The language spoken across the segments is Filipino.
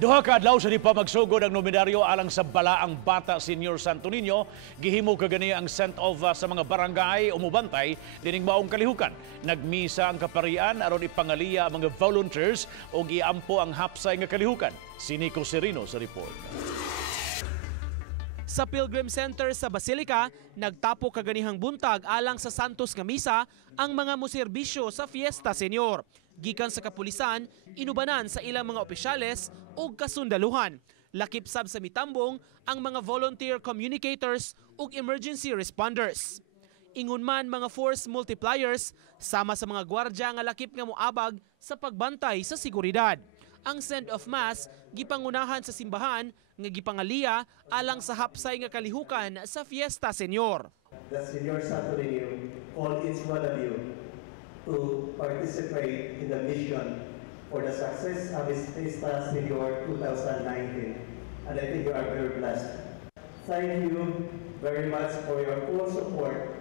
Duha ka adlaw sa di pa magsugod ang nominaryo alang sa balaang bata Senior Santo Niño, gihimo kagani ang send-off sa mga barangay umubantay dining maong kalihukan. Nagmisa ang kaparian aron ipangaliya ang mga volunteers o giampo ang hapsay nga kalihukan. Si Nico Serino sa report. Sa Pilgrim Center sa Basilica, nagtapo kaganihang buntag alang sa santos nga misa ang mga moserbisyo sa Fiesta Senior. Gikan sa kapulisan, inubanan sa ilang mga opisyales o kasundaluhan. Lakip sab sa mitambong ang mga volunteer communicators ug emergency responders. Ingon man mga force multipliers sama sa mga gwardya nga lakip nga moabag sa pagbantay sa seguridad. Ang send-off mass gipangunahan sa simbahan nga gipangaliya alang sa hapsay nga kalihukan sa Fiesta Senior. The Senior Santo Niño call each one of you to participate in the mission for the success of his Fiesta Senior 2019. And I think you are very blessed. Thank you very much for your full support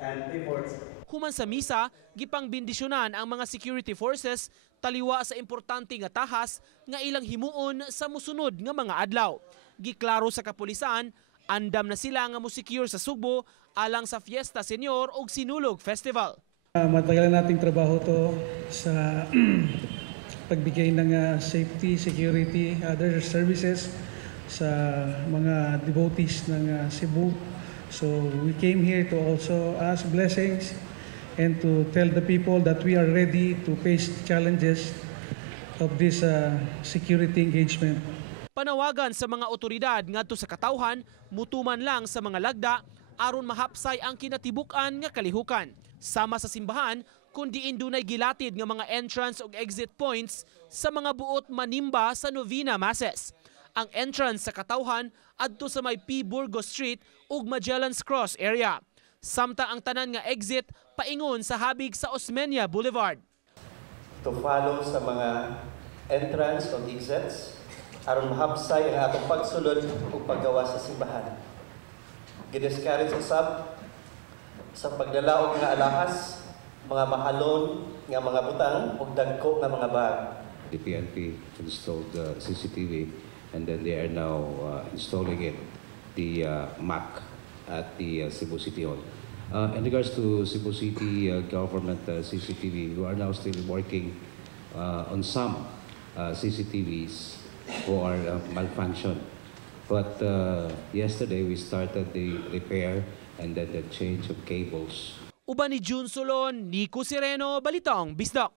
and efforts. Human sa misa, gipang bendisyonan ang mga security forces taliwa sa importante nga tahas nga ilang himuon sa musunod nga mga adlaw. Giklaro sa kapulisan, andam na sila nga mo-secure sa Subo alang sa Fiesta Senior ug Sinulog Festival. Matagal nating trabaho to sa pagbigay ng safety, security, other services sa mga devotees ng Cebu. So we came here to also ask blessings and to tell the people that we are ready to face challenges of this security engagement. Panawagan sa mga otoridad ngadto sa katawhan, mutuman lang sa mga lagda aron mahapsay ang kinatibuk-an nga kalihukan. Sama sa simbahan, kundi indunay gilatid nga mga entrance ug exit points sa mga buot manimba sa novena masses. Ang entrance sa katawhan adto sa may P. Burgos Street ug Magellan's Cross area. Samtang ang tanan nga exit paingon sa habig sa Osmeña Boulevard. To follow sa mga entrance o exits aron mahapsay ang atong pagsulod ug paggawa sa simbahan. Gidiscourage usab sa pagdalaog nga alahas, mga mahalon nga mga butang ug dagko nga mga bag. The PNP installed CCTV and then they are now installing it, the MAC at the Cebu City Hall. In regards to Cebu City government CCTV, we are now still working on some CCTVs who are malfunctioned. But yesterday we started the repair and then the change of cables. Uban ni June Solon, Nico Sereno, Balitang Bisdak.